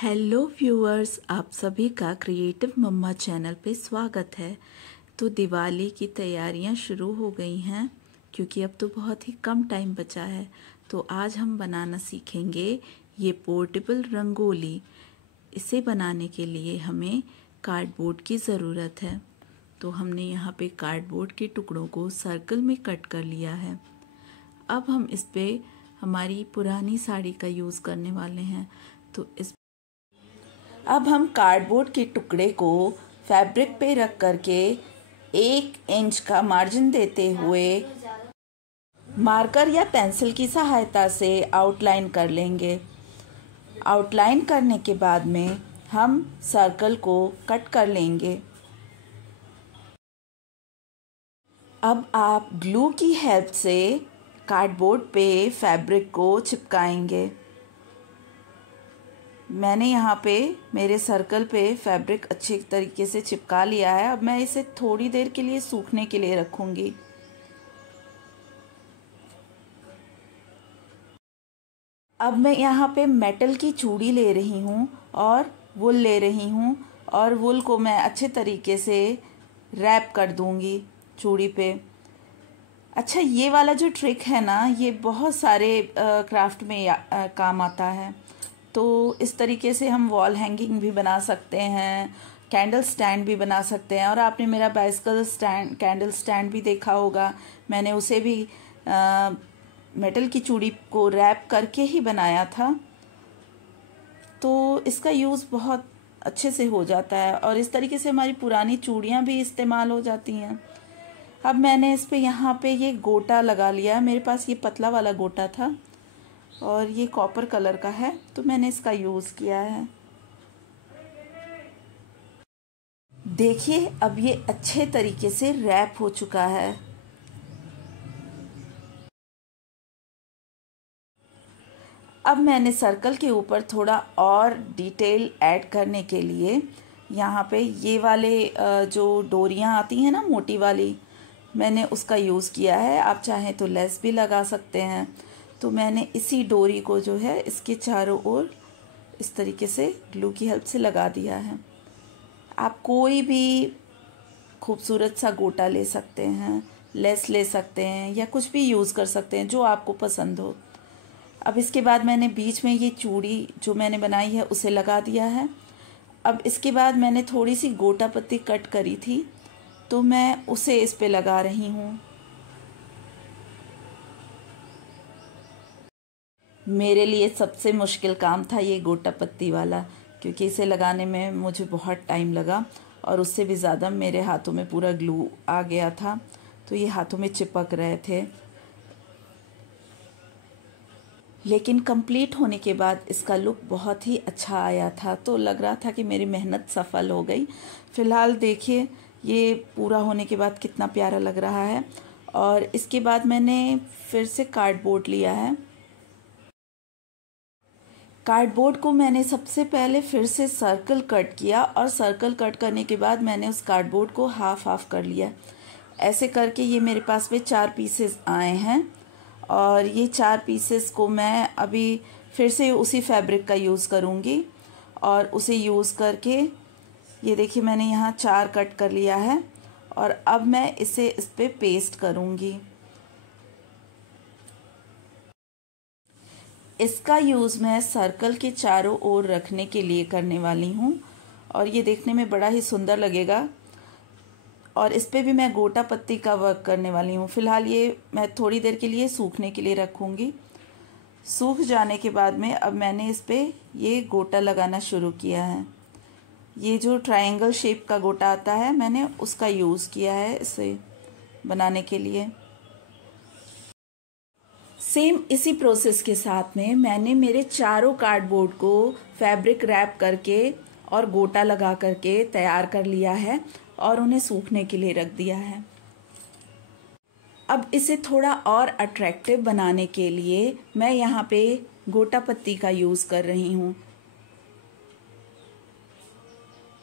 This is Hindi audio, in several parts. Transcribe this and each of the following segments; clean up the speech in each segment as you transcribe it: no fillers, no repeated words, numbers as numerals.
हेलो व्यूअर्स, आप सभी का क्रिएटिव मम्मा चैनल पे स्वागत है। तो दिवाली की तैयारियां शुरू हो गई हैं क्योंकि अब तो बहुत ही कम टाइम बचा है। तो आज हम बनाना सीखेंगे ये पोर्टेबल रंगोली। इसे बनाने के लिए हमें कार्डबोर्ड की ज़रूरत है। तो हमने यहाँ पे कार्डबोर्ड के टुकड़ों को सर्कल में कट कर लिया है। अब हम इस पे हमारी पुरानी साड़ी का यूज़ करने वाले हैं। तो अब हम कार्डबोर्ड के टुकड़े को फैब्रिक पे रख करके 1 इंच का मार्जिन देते हुए मार्कर या पेंसिल की सहायता से आउटलाइन कर लेंगे। आउटलाइन करने के बाद में हम सर्कल को कट कर लेंगे। अब आप ग्लू की हेल्प से कार्डबोर्ड पे फैब्रिक को चिपकाएंगे। मैंने यहाँ पे मेरे सर्कल पे फैब्रिक अच्छे तरीके से चिपका लिया है। अब मैं इसे थोड़ी देर के लिए सूखने के लिए रखूँगी। अब मैं यहाँ पे मेटल की चूड़ी ले रही हूँ और वुल ले रही हूँ और वुल को मैं अच्छे तरीके से रैप कर दूँगी चूड़ी पे। अच्छा, ये वाला जो ट्रिक है ना, ये बहुत सारे क्राफ्ट में काम आता है। तो इस तरीके से हम वॉल हैंगिंग भी बना सकते हैं, कैंडल स्टैंड भी बना सकते हैं। और आपने मेरा बाइसिकल स्टैंड, कैंडल स्टैंड भी देखा होगा। मैंने उसे भी मेटल की चूड़ी को रैप करके ही बनाया था। तो इसका यूज़ बहुत अच्छे से हो जाता है और इस तरीके से हमारी पुरानी चूड़ियाँ भी इस्तेमाल हो जाती हैं। अब मैंने इस पे यहाँ पे ये गोटा लगा लिया है। मेरे पास ये पतला वाला गोटा था और ये कॉपर कलर का है, तो मैंने इसका यूज़ किया है। देखिए, अब ये अच्छे तरीके से रैप हो चुका है। अब मैंने सर्कल के ऊपर थोड़ा और डिटेल ऐड करने के लिए यहाँ पे ये वाले जो डोरियाँ आती हैं ना, मोटी वाली, मैंने उसका यूज़ किया है। आप चाहें तो लेस भी लगा सकते हैं। तो मैंने इसी डोरी को जो है इसके चारों ओर इस तरीके से ग्लू की हेल्प से लगा दिया है। आप कोई भी खूबसूरत सा गोटा ले सकते हैं, लेस ले सकते हैं या कुछ भी यूज़ कर सकते हैं जो आपको पसंद हो। अब इसके बाद मैंने बीच में ये चूड़ी जो मैंने बनाई है उसे लगा दिया है। अब इसके बाद मैंने थोड़ी सी गोटा पत्ती कट करी थी, तो मैं उसे इस पे लगा रही हूँ। मेरे लिए सबसे मुश्किल काम था ये गोटा पत्ती वाला, क्योंकि इसे लगाने में मुझे बहुत टाइम लगा और उससे भी ज़्यादा मेरे हाथों में पूरा ग्लू आ गया था, तो ये हाथों में चिपक रहे थे। लेकिन कंप्लीट होने के बाद इसका लुक बहुत ही अच्छा आया था, तो लग रहा था कि मेरी मेहनत सफल हो गई। फ़िलहाल देखिए ये पूरा होने के बाद कितना प्यारा लग रहा है। और इसके बाद मैंने फिर से कार्डबोर्ड लिया है। कार्डबोर्ड को मैंने सबसे पहले फिर से सर्कल कट किया और सर्कल कट करने के बाद मैंने उस कार्डबोर्ड को हाफ हाफ कर लिया। ऐसे करके ये मेरे पास में 4 पीसेस आए हैं और ये 4 पीसेस को मैं अभी फिर से उसी फैब्रिक का यूज़ करूँगी और उसे यूज़ करके ये देखिए मैंने यहाँ 4 कट कर लिया है और अब मैं इसे इस पे पेस्ट करूँगी। इसका यूज़ मैं सर्कल के चारों ओर रखने के लिए करने वाली हूँ और ये देखने में बड़ा ही सुंदर लगेगा। और इस पे भी मैं गोटा पत्ती का वर्क करने वाली हूँ। फ़िलहाल ये मैं थोड़ी देर के लिए सूखने के लिए रखूँगी। सूख जाने के बाद में अब मैंने इस पे ये गोटा लगाना शुरू किया है। ये जो ट्रायंगल शेप का गोटा आता है, मैंने उसका यूज़ किया है इसे बनाने के लिए। सेम इसी प्रोसेस के साथ में मैंने मेरे चारों कार्डबोर्ड को फैब्रिक रैप करके और गोटा लगा करके तैयार कर लिया है और उन्हें सूखने के लिए रख दिया है। अब इसे थोड़ा और अट्रैक्टिव बनाने के लिए मैं यहाँ पे गोटा पत्ती का यूज़ कर रही हूँ।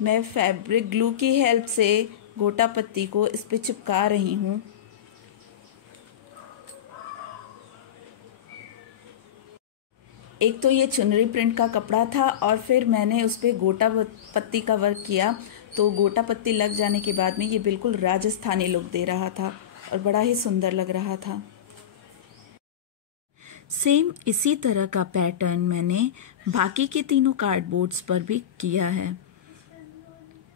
मैं फैब्रिक ग्लू की हेल्प से गोटा पत्ती को इस पे चिपका रही हूँ। एक तो ये चुनरी प्रिंट का कपड़ा था और फिर मैंने उस पर गोटा पत्ती का वर्क किया, तो गोटा पत्ती लग जाने के बाद में ये बिल्कुल राजस्थानी लुक दे रहा था और बड़ा ही सुंदर लग रहा था। सेम इसी तरह का पैटर्न मैंने बाकी के तीनों कार्डबोर्ड्स पर भी किया है,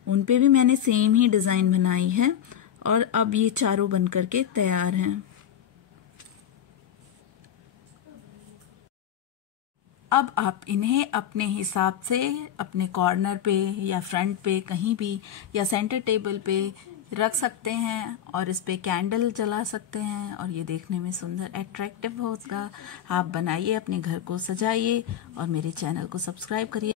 उन पे भी मैंने सेम ही डिज़ाइन बनाई है और अब ये चारों बन करके तैयार हैं। अब आप इन्हें अपने हिसाब से अपने कॉर्नर पे या फ्रंट पे कहीं भी या सेंटर टेबल पे रख सकते हैं और इस पे कैंडल जला सकते हैं और ये देखने में सुंदर अट्रैक्टिव होगा। आप बनाइए, अपने घर को सजाइए और मेरे चैनल को सब्सक्राइब करिए।